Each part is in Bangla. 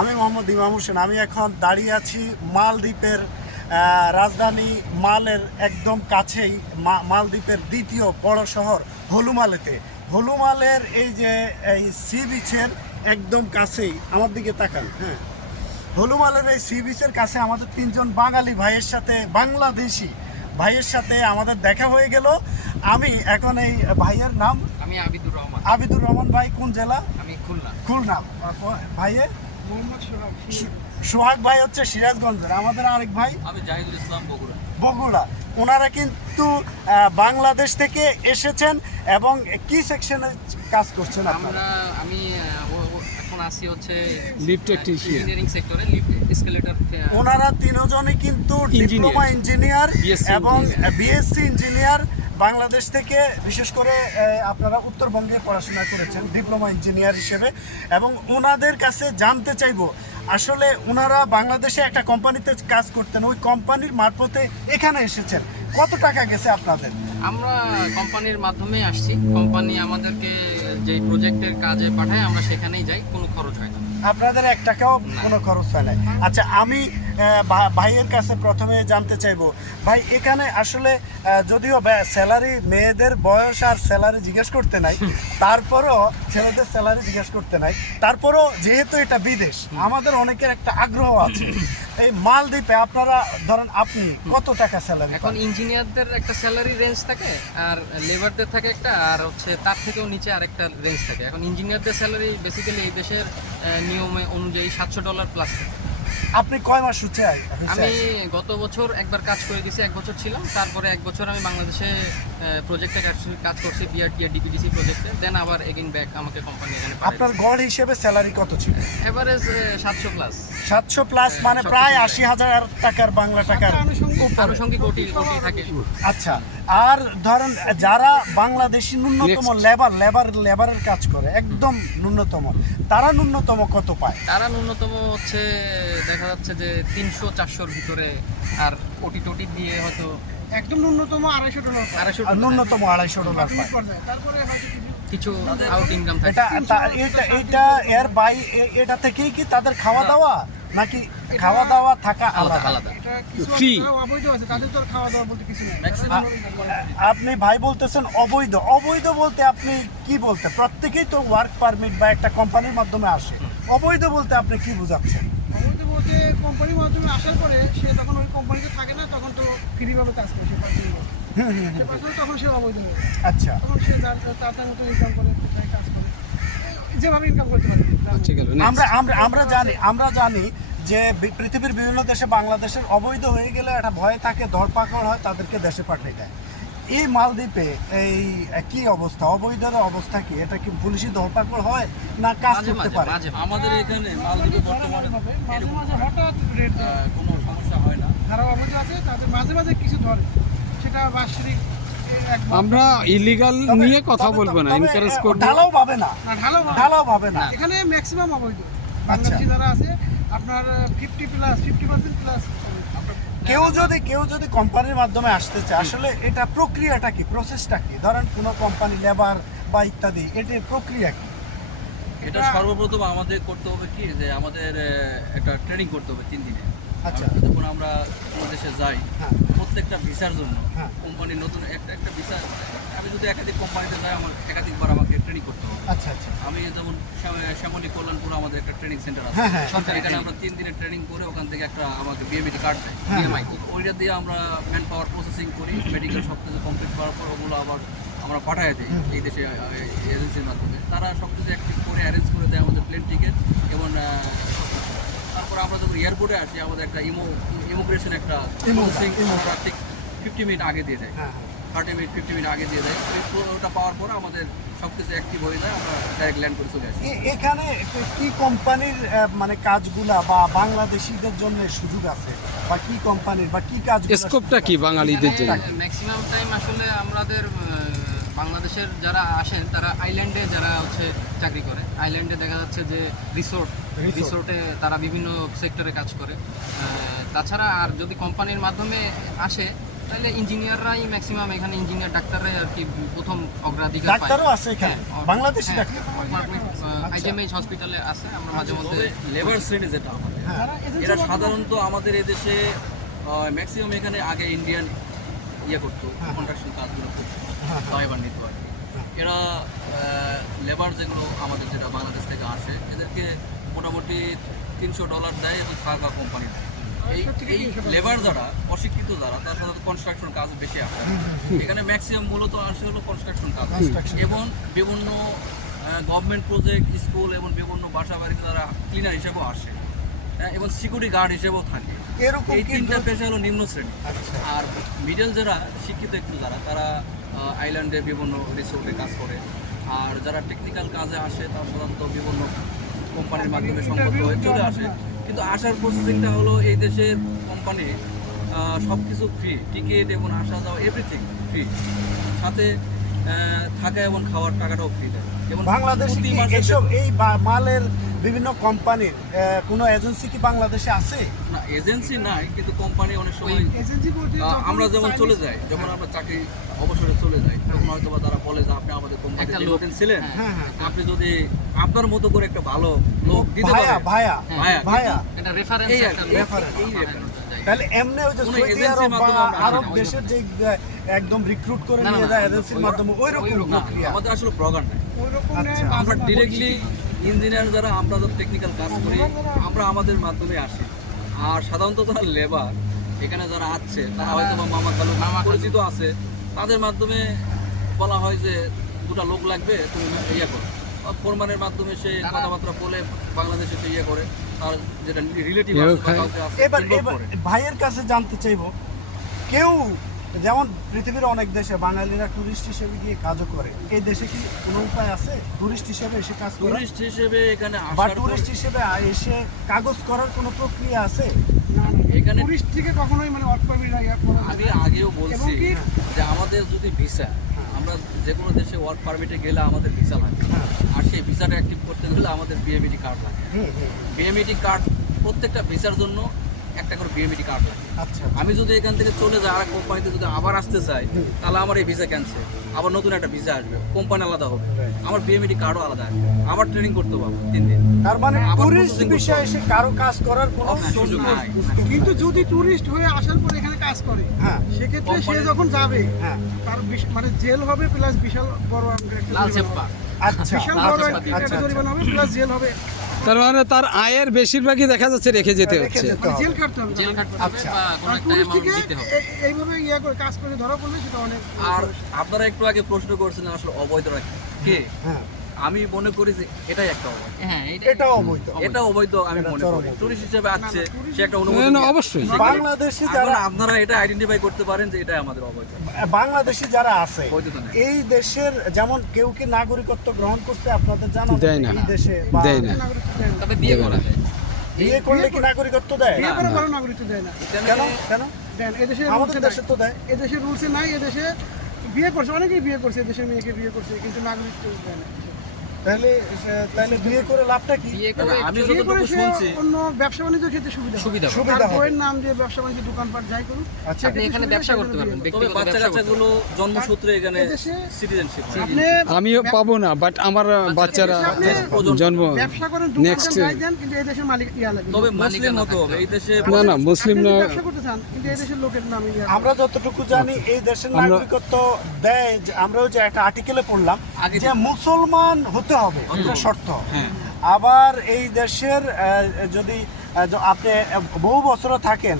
আমি মোহাম্মদ ইমাম হোসেন। আমি এখন দাঁড়িয়ে আছি মালদ্বীপের রাজধানী মালের একদম কাছেই মালদ্বীপের দ্বিতীয় বড় শহর হলুমালেতে। হলুমালের এই যে এই সি বিচের একদম কাছেই আমার দিকে তাকান হ্যাঁ। হলুমালের এই সি বিচের কাছে আমাদের তিনজন বাঙালি ভাইয়ের সাথে বাংলাদেশি ভাইয়ের সাথে আমাদের দেখা হয়ে গেল। আমি এখন এই ভাইয়ের নাম? আমি আবিদুর রহমান। আবিদুর রহমান ভাই কোন জেলা? আমি খুলনা। খুলনা। ভাইয়ে? সোহাগ ভাই হচ্ছে সিরাজগঞ্জের আমাদের আরেক ভাই আমি জাহিদুল ইসলাম বগুড়া। বগুড়া। ওনারা কিন্তু বাংলাদেশ থেকে এসেছেন এবং কি সেকশনে কাজ করছেন আমরা আমি এখন আসি হচ্ছে Lift ইঞ্জিনিয়ারিং সেক্টরে লিফট এসকেলেটর ওনারা তিনজনই কিন্তু ডিপ্লোমা ইঞ্জিনিয়ার এবং বিএসসি ইঞ্জিনিয়ার বাংলাদেশ থেকে বিশেষ করে আপনারা উত্তরবঙ্গে পড়াশোনা করেছেন ডিপ্লোমা ইঞ্জিনিয়ার হিসেবে এবং ওনাদের কাছে জানতে চাইব আসলে ওনারা বাংলাদেশে একটা কোম্পানিতে কাজ করতেন ওই কোম্পানির মারফতে এখানে এসেছেন। কত টাকা গেছে আপনাদের? আমরা কোম্পানির মাধ্যমে আসছি। কোম্পানি আমাদেরকে যে প্রজেক্টের কাজে পাঠায় আমরা সেখানেই যাই কোনো খরচ হয় না। আপনাদের এক টাকাও কোনো খরচ হয় না। আচ্ছা আমি ভাইয়ের কাছে প্রথমে জানতে চাইব। ভাই এখানে আসলে যদিও স্যালারি মেয়েদের বয়স আর স্যালারি জিজ্ঞেস করতে নাই তারপরও ছেলেদের স্যালারি জিজ্ঞেস করতে নাই। তারপরও যেহেতু এটা বিদেশ আমাদের অনেকের একটা আগ্রহ আছে। এই মালদ্বীপে আপনারা ধরেন আপনি কত টাকা স্যালারি এখন ইঞ্জিনিয়ারদের একটা স্যালারি রেঞ্জ থাকে আর লেবারদের থাকে একটা আর হচ্ছে তার থেকেও নিচে আরেকটা রেঞ্জ থাকে। এখন ইঞ্জিনিয়ারদের স্যালারি বেসিক্যালি এই দেশের নিয়মে অনুযায়ী সাতশো ডলার প্লাস আপনি কয় মাস হচ্ছে? আমি গত বছর একবার কাজ করে দিয়েছি এক বছর ছিলাম। তারপরে এক বছর আমি বাংলাদেশে প্রজেক্টে কাজ করছি বিআরটি ডিপিডিসি প্রজেক্টে দেন আবার এগেইন ব্যাক আমাকে কোম্পানি এখানে আপনার গড় হিসেবে স্যালারি কত ছিল? এভারেজ সাতশো প্লাস সাতশো প্লাস মানে প্রায় মিলে। আশি হাজার টাকার বাংলা টাকার উপরে। আনুষঙ্গিক ওটি ওটি থাকে। আচ্ছা আর ধরেন যারা বাংলাদেশি ন্যূনতম লেবার লেবার লেবারের কাজ করে একদম ন্যূনতম তারা ন্যূনতম কত পায়? তারা ন্যূনতম হচ্ছে দেখা যাচ্ছে যে তিনশো চারশোর ভিতরে আর ওটি টোটি দিয়ে হয়তো একদম ন্যূনতম আড়াইশো ডলার আড়াইশো ন্যূনতম আড়াইশো ডলার পায়। তারপরে কিছু কিছু আউট ইনকাম এটা তা- এটা এটা এর বাই এটা থেকেই কি তাদের খাওয়া দাওয়া? নাকি খাওয়া দাওয়া থাকা আলাদা? আলাদা। আপনি ভাই বলতেছেন অবৈধ। অবৈধ বলতে আপনি কি বলতে? প্রত্যেকেই তো ওয়ার্ক পারমিট বা একটা কোম্পানির মাধ্যমে আসে। অবৈধ বলতে আপনি কি বোঝাচ্ছেন? অবৈধ বলতে কোম্পানির মাধ্যমে আসার পরে সে তখন ওই কোম্পানিতে থাকে না তখন তো ফ্রিভাবে কাজ করে সে তখন সে অবৈধ আচ্ছা। তখন সে তার তার তার মতো ইনকাম করে কোথায় কাজ করে। যেভাবে ইনকাম করতে পারে. আমরা আমরা আমরা জানি আমরা জানি যে পৃথিবীর বিভিন্ন দেশে বাংলাদেশের অবৈধ হয়ে গেলে একটা ভয় থাকে ধরপাকড় হয় তাদেরকে দেশে পাঠিয়ে দেয়। এই মালদ্বীপে এই কি অবস্থা অবৈধের অবস্থা কি? এটা কি পুলিশি ধরপাকড় হয় না কাজ মাঝে করতে মাঝে পারে। আমাদের এখানে মালদ্বীপে বর্তমানে ভাবে মাঝে মাঝে হঠাৎ রেট কোনো সমস্যা হয় না। যারা অবৈধ আছে তাদের মাঝে মাঝে কিছু ধরে। সেটা বার্ষিক আমরা ইলিগাল নিয়ে কথা বলব না এনকারেজ এ, ঢালাও পাবে না। ঢালাও পাবে না। এখানে ম্যাক্সিমাম অবৈধ। আচ্ছা। বাংলাদেশি যারা আছে আপনার fifty plus fifty percent plus কেউ যদি কেউ যদি কোম্পানির মাধ্যমে আসতে চায় আসলে এটা প্রক্রিয়াটা কি? প্রসেসটা কি? ধরেন কোনো কোম্পানি লেবার বা ইত্যাদি এটির প্রক্রিয়া কি? এটা সর্বপ্রথম আমাদের করতে হবে কি? যে আমাদের একটা ট্রেনিং করতে হবে তিন দিনে। আচ্ছা। যখন আমরা কোনো দেশে যাই হ্যাঁ। প্রত্যেকটা ভিসার জন্য হ্যাঁ। কোম্পানির নতুন একটা একটা ভিসা আমি যদি একাধিক কোম্পানিতে যাই আমার একাধিকবার আমাকে ট্রেনিং করতে হবে। আচ্ছা আচ্ছা। আমি যেমন শ্যাম- শ্যামলী কল্যাণপুর আমাদের একটা ট্রেনিং সেন্টার আছে। হ্যাঁ, হ্যাঁ। এখানে আমরা তিন দিনের ট্রেনিং করে ওখান থেকে একটা আমাকে বিএমইটি কার্ড দেয়। ওইটা দিয়ে আমরা ম্যান পাওয়ার প্রসেসিং করি মেডিকেল সব কিছু কমপ্লিট করার পর ওগুলো আবার আমরা পাঠায় দিই এই দেশে এজেন্সির মাধ্যমে। তারা সব কিছু অ্যাক্টিভ করে অ্যারেঞ্জ করে দেয় আমাদের প্লেন টিকিট এবং তারপর আমরা যখন এয়ারপোর্টে আসি আমাদের একটা ইমো ইমিগ্রেশন একটা ঠিক ফিফটি মিনিট আগে দিয়ে দেয় হ্যাঁ থার্টি মিনিট ফিফটি মিনিট আগে দিয়ে দেয় ওটা পাওয়ার পর আমাদের সব কিছু অ্যাক্টিভ হয়ে যায় আমরা ডাইরেক্ট ল্যান্ড করে চলে আসি। এখানে কি কোম্পানির মানে কাজগুলা বা বাংলাদেশিদের জন্য সুযোগ আছে? বা কি কোম্পানির বা কি কাজ স্কোপটা কি বাঙালিদের জন্য? ম্যাক্সিমাম টাইম আসলে আমাদের বাংলাদেশের যারা আসেন তারা আইল্যান্ডে যারা হচ্ছে চাকরি করে। আইল্যান্ডে দেখা যাচ্ছে যে রিসোর্ট। রিসোর্টে তারা বিভিন্ন সেক্টরে কাজ করে। তাছাড়া আর যদি কোম্পানির মাধ্যমে আসে তাহলে ইঞ্জিনিয়াররাই ম্যাক্সিমাম এখানে ইঞ্জিনিয়ার ডাক্তাররাই আর কি প্রথম অগ্রাধিকার ডাক্তারও আছে এখানে হ্যাঁ, বাংলাদেশি হ্যাঁ, ডাক্তার। আচ্ছা। আইজিএমএইচ হসপিটালে আছে আমরা মাঝে মধ্যে লেবার শ্রেণি যেটা আমাদের এরা সাধারণত আমাদের এদেশে ম্যাক্সিমাম এখানে আগে ইন্ডিয়ান ইয়ে করতো কন্ট্রাকশন কাজগুলো করতো ড্রাইভার নিত আর এরা লেবার যেগুলো আমাদের যেটা বাংলাদেশ থেকে আসে এদেরকে মোটামুটি তিনশো ডলার দেয় এবং থাকা কোম্পানি দেয় এই এই লেবার যারা অশিক্ষিত যারা তার সাথে কনস্ট্রাকশন কাজ বেশি আসে এখানে ম্যাক্সিমাম মূলত আসে হলো কনস্ট্রাকশন কাজ। এবং বিভিন্ন গভর্নমেন্ট প্রজেক্ট স্কুল এবং বিভিন্ন বাসা বাড়িতে তারা ক্লিনার হিসেবেও আসে। হ্যাঁ, এবং সিকিউরিটি গার্ড হিসেবেও থাকে। এরকম এই তিনটা পেশা হলো নিম্ন শ্রেণি। আচ্ছা। আর মিডল যারা শিক্ষিত একটু যারা তারা আইল্যান্ডে বিভিন্ন রিসোর্টে কাজ করে। আর যারা টেকনিক্যাল কাজে আসে তারা সাধারণত বিভিন্ন কোম্পানির মাধ্যমে সম্পর্ক হয়ে চলে আসে। কিন্তু আসার প্রসেসিংটা হলো এই দেশের কোম্পানি সব কিছু ফ্রি টিকিট এবং আসা যাওয়া এভরিথিং ফ্রি সাথে থাকা এবং খাওয়ার টাকাটাও ফ্রি দেয়। এবং বাংলাদেশে এসব এই মালের বিভিন্ন কোম্পানির আহ, কোনো এজেন্সি কি বাংলাদেশে আছে? না এজেন্সি নাই কিন্তু কোম্পানি অনেক সময় এজেন্সি বলতে আমরা যেমন চলে যাই যখন আমরা চাকরি অবসরে চলে যাই তখন হয়তো বা তারা বলে যে আপনি আমাদের কোম্পানিতে ছিলেন। হ্যাঁ, হ্যাঁ। আপনি যদি আপনার মতো করে একটা ভালো লোক দিতে পারেন। ভাইয়া ভাইয়া ভাইয়া এটা রেফারেন্স একটা কি, তাহলে এমনি ওই যে সৌদি আরব বা আরব দেশের যে একদম রিক্রুট করে নিয়ে যায় এজেন্সির মাধ্যমে ওই রকম প্রক্রিয়া। আমাদের আসলে প্রগান নাই। আচ্ছা, আমরা ডিরেক্টলি ইঞ্জিনিয়ার যারা আমরা টেকনিক্যাল কাজ করি আমরা আমাদের মাধ্যমে আসি। আর সাধারণত যারা লেবার এখানে যারা আছে তারা হয়তো বা মামা কালু। মামা পরিচিত আছে তাদের মাধ্যমে বলা হয় যে দুটা লোক লাগবে তুমি ইয়ে করো। ফোরমানের মাধ্যমে সে কথাবার্তা বলে বাংলাদেশে সে ইয়ে করে। তার যেটা রিলেটিভ আছে কাউকে এবার এবার ভাইয়ের কাছে জানতে চাইব কেউ যেমন পৃথিবীর অনেক দেশে বাঙালিরা টুরিস্ট হিসেবে গিয়ে কাজও করে এই দেশে কি কোনো উপায় আছে? টুরিস্ট হিসেবে এসে কাজ করে টুরিস্ট হিসেবে এখানে বা টুরিস্ট হিসেবে এসে কাগজ করার কোনো প্রক্রিয়া আছে? এখানে টুরিস্ট থেকে কখনোই মানে ওয়ার্ক পারমিট আমি আগেও বলছি কি যে আমাদের যদি ভিসা আমরা যে কোনো দেশে ওয়ার্ক পারমিটে গেলে আমাদের ভিসা লাগে। হ্যাঁ। আর সেই ভিসাটা অ্যাক্টিভ করতে গেলে আমাদের বিএমইডি কার্ড লাগে। বিএমইডি কার্ড প্রত্যেকটা ভিসার জন্য একটা করে বিএমইটি কার্ড লাগে আচ্ছা। আমি যদি এখান থেকে চলে যাই আর কোম্পানিতে যদি আবার আসতে চাই তাহলে আমার এই ভিসা ক্যান্সেল আবার নতুন একটা ভিসা আসবে। কোম্পানি আলাদা হবে। আমার বিএমইটি কার্ডও আলাদা আসবে। আবার ট্রেনিং করতে পারব তিন দিন। তার মানে টুরিস্ট বিষয়ে এসে কারও কাজ করার কোনো সুযোগ নাই। কিন্তু যদি টুরিস্ট হয়ে আসার পর এখানে কাজ করে হ্যাঁ। সেক্ষেত্রে সে যখন যাবে হ্যাঁ। তার মানে জেল হবে প্লাস বিশাল বড় লাল চেপ্পা আচ্ছা। বিশাল বড় একটা আচ্ছা, জরিমানা হবে প্লাস জেল হবে। তার মানে তার আয়ের বেশিরভাগই দেখা যাচ্ছে রেখে যেতে হচ্ছে। যেতে হবে। জেল খাটতে হবে জেল খাটতে হবে। বা কোনো আর একটা অ্যামাউন্ট দিতে হবে। এইভাবে ইয়া করে কাজ করে ধরা পড়লে সেটা অনেক আর আপনারা একটু আগে প্রশ্ন করছিলেন আসলে অবৈধরা কে? হ্যাঁ। আমি মনে করি যে এটাই একটা অবৈধ। হ্যাঁ এটা এটাও অবৈধ। এটা অবৈধ। আমি মনে করি। টুরিস্ট হিসেবে আসছে সে একটা অনুমতি না, অবশ্যই। বাংলাদেশি যারা আপনারা এটা আইডেন্টিফাই করতে পারেন যে এটা আমাদের অবৈধ। বাংলাদেশি যারা আছে এই দেশের যেমন কেউ কি নাগরিকত্ব গ্রহণ করতে আপনাদের জানা দেয় না। এই দেশে দেয় না। তবে বিয়ে করা যায়। বিয়ে করলে কি নাগরিকত্ব দেয়? বিয়ে করে ভালো নাগরিকত্ব দেয় না। কেন? কেন? দেন এদেশে আমাদের দেশে তো দেয়। এদেশে রুলসে নাই এদেশে বিয়ে করছে অনেকেই বিয়ে করছে এদেশের মেয়েকে বিয়ে করছে কিন্তু নাগরিকত্ব দেয় না। তাহলে তাহলে বিয়ে করে লাভটা কি? বিয়ে না, করে আমি যতটুকু শুনছি অন্য ব্যবসা বাণিজ্যের ক্ষেত্রে সুবিধা সুবিধা সুবিধা বইয়ের নাম দিয়ে ব্যবসা বাণিজ্য দোকানপাট যাই করুন আচ্ছা। আপনি এখানে ব্যবসা করতে পারবেন তবে বাচ্চা কাচ্চাগুলো জন্মসূত্রে এখানে সিটিজেনশিপ আমিও পাবো না বাট আমার বাচ্চারা জন্ম ব্যবসা করেন কিন্তু এই দেশের মালিক ইয়া লাগবে। তবে মুসলিম মালিকানা হবে এই দেশে না না মুসলিম না ব্যবসা করতে চান কিন্তু এই দেশের লোকের নাম ইয়া আমরা যতটুকু জানি এই দেশের আমরা- নাগরিকত্ব দেয় যে আমরাও যে একটা আর্টিকেলে পড়লাম আগে যে মুসলমান হতে হবে এটা শর্ত। হ্যাঁ। আবার এই দেশের যদি আপনি বহু বছর থাকেন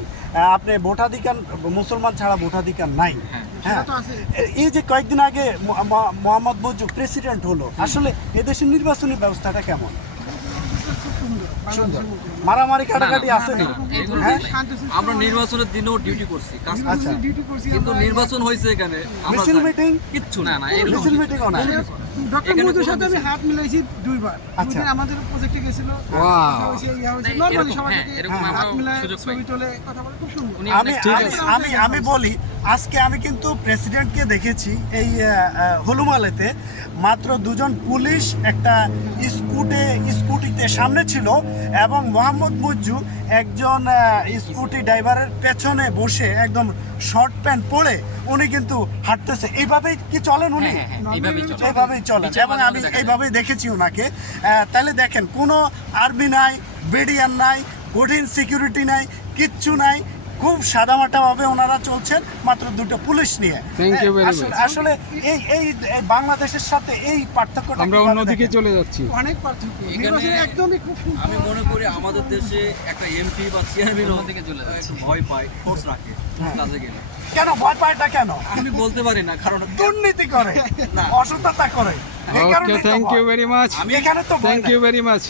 আপনি ভোটাধিকার মুসলমান ছাড়া ভোটাধিকার নাই। হ্যাঁ। তো আছে। এ- এই যে কয়েকদিন আগে মোহাম্মদ মুজিব প্রেসিডেন্ট হলো আসলে এদেশের নির্বাচনী ব্যবস্থাটা কেমন? সুন্দর। মারামারি কাটাকাটি আছে? না হ্যাঁ? আমরা নির্বাচনের দিনেও ডিউটি করছি কাজ করছি। আচ্ছা। ডিউটি করছি কিন্তু নির্বাচন হয়েছে এখানে মিছিল মিটিং কিচ্ছু না না এরকম মিছিল মিটিংও না ডক্টর সাথে আমি হাত মিলাইছি দুইবার। আচ্ছা। আমাদের প্রজেক্টে গেছিল ইয়া সবার হ্যাঁ, সাথে হাত মিলায় ছবি তোলে কথা বলে খুব সুন্দর। আমি আমি বলি আজকে আমি কিন্তু প্রেসিডেন্টকে দেখেছি এই হলুমালেতে। মাত্র দুজন পুলিশ একটা স্কুটে গাড়িতে সামনে ছিল এবং মোহাম্মদ মজ্জু একজন স্কুটি ড্রাইভারের পেছনে বসে একদম শর্ট প্যান্ট পরে উনি কিন্তু হাঁটতেছে। এইভাবেই কি চলেন উনি? হ্যাঁ হ্যাঁ হ্যাঁ, এইভাবেই চলে। চলেন। এবং আমি এইভাবেই দেখেছি ওনাকে তাহলে দেখেন কোনো আর্মি নাই বিডিআর নাই কঠিন সিকিউরিটি নাই কিচ্ছু নাই। খুব সাদামাটাভাবে ওনারা চলছেন মাত্র দুটো পুলিশ নিয়ে। Very আসলে- এই এই বাংলাদেশের সাথে এই পার্থক্যটা আমরা অন্যদিকে চলে যাচ্ছি। অনেক পার্থক্য। একদমই খুব আমি মনে করি আমাদের দেশে একটা এমপি বা চেয়ারম্যান অন্যদিকে চলে যাচ্ছে। ভয় পায় খোঁজ রাখে কাজে গেলে। কেন ভয় পায়টা কেন? আমি বলতে পারি না কারণ দুর্নীতি করে না। অসততা করে। থ্যাংক ইউ ভেরি মাচ আমি এখানে তো থ্যাংক ইউ ভেরি মাচ